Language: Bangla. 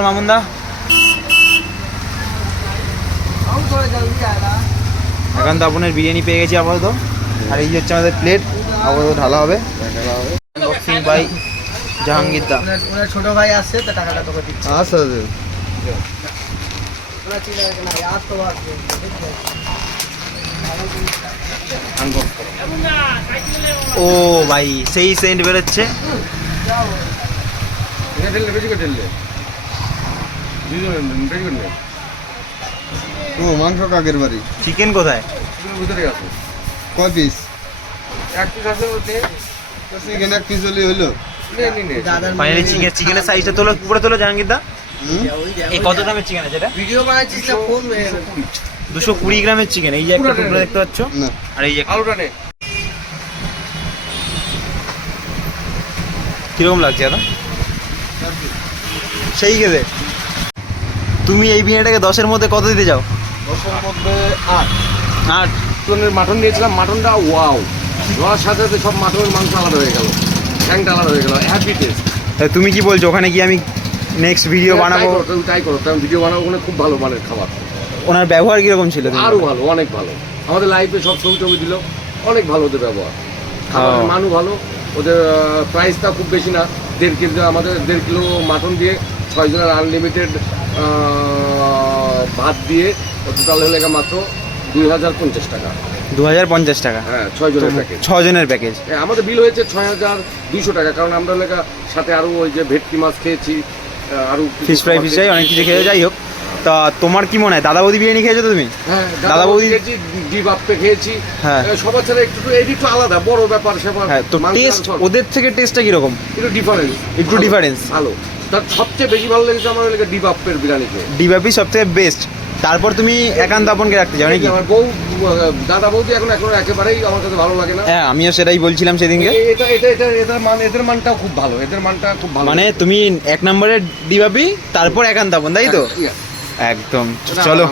মামুনদা এখন তো আপনার বিরিয়ানি পেয়ে গেছি আপাতত। আর এই হচ্ছে আমাদের প্লেট, আপাতত ঢালা হবে। আনবক্সিং বাই জাহাঙ্গীর দা। ওনার ছোট ভাই আসছে, তো টাকাটা তোকে দিচ্ছি। আচ্ছা ও ভাই সেই সেন্ট বেরোচ্ছে। ও মাংস কাকের বাড়ি। চিকেন কোথায়? কয় পিস? চিকেন এক পিস হলে হলো। ফাইনালি চিকেনের সাইজটা তোলো, উপরে তোলো জাহাঙ্গীর দা। এই কত গ্রামের চিকেন আছে এটা? ভিডিও বানাচ্ছিস না ফোন 220 গ্রামের চিকেন। এই যে একটা টুকরো দেখতে পাচ্ছ, আর এই যে আলুটা নে। কিরকম লাগছে দাদা? সেই খেতে। তুমি এই বিরিয়ানিটাকে 10-এর মধ্যে কত দিতে চাও? 10-এর মধ্যে 8। 8। মাটন নিয়েছিলাম, মাটনটা ওয়াও, ধরার সাথে সাথে সব মাটনের মাংস আলাদা হয়ে গেল, ট্যাংটা আলাদা হয়ে গেল, হ্যাপি টেস্ট। তুমি কি বলছো ওখানে কি আমি নেক্সট ভিডিও বানাবো? তাই করো, আমি ভিডিও বানাবো, ওখানে খুব ভালো মানের খাবার। ওনার ব্যবহার কিরকম ছিল? আরো ভালো, অনেক ভালো। আমাদের লাইফে সব ছবি টবি দিল, অনেক ভালো ওদের ব্যবহার। খাবারের মানও ভালো, ওদের প্রাইসটা খুব বেশি না। 1.5 কেজি, আমাদের 1.5 কিলো মাটন দিয়ে 6 জনের আনলিমিটেড ভাত দিয়ে টোটাল হলে মাত্র 2050 টাকা। 2050 টাকা? হ্যাঁ, 6 জনের প্যাকেজ। 6 জনের প্যাকেজ। আমাদের বিল হয়েছে 6200 টাকা, কারণ আমরা লেখা সাথে আরও ওই যে ভেটকি মাছ খেয়েছি, আরও ফিশ ফ্রাই অনেক কিছু খেয়ে। যাই হোক, তা তোমার কি মনে হয় দাদা বৌদি বিরিয়ানি খেয়েছো তো তুমি? হ্যাঁ, দাদা বৌদি খেয়েছি, ডিপ আপে খেয়েছি। হ্যাঁ, সবার ছেড়ে একটু একটু আলাদা, বড় ব্যাপার সেবার। হ্যাঁ, তো টেস্ট ওদের থেকে টেস্টটা কিরকম? একটু ডিফারেন্স ভালো। তার সবচেয়ে বেশি ভালো লেগেছে আমার লেগে ডিপ আপের বিরিয়ানি খেয়ে। ডিপ আপই সবথেকে বেস্ট। তারপর তুমি একান্ত আপনকে রাখতে চাও নাকি? আমার বউ দাদা বৌদি এখন একেবারেই আমার কাছে ভালো লাগে না। হ্যাঁ, আমিও সেটাই বলছিলাম সেদিনকে। এদের মানটাও খুব ভালো, এদের মানটা খুব ভালো। মানে তুমি 1 নম্বরে ডিপ আপি, তারপর একান্ত আপন, তাই তো? একদম। চলো।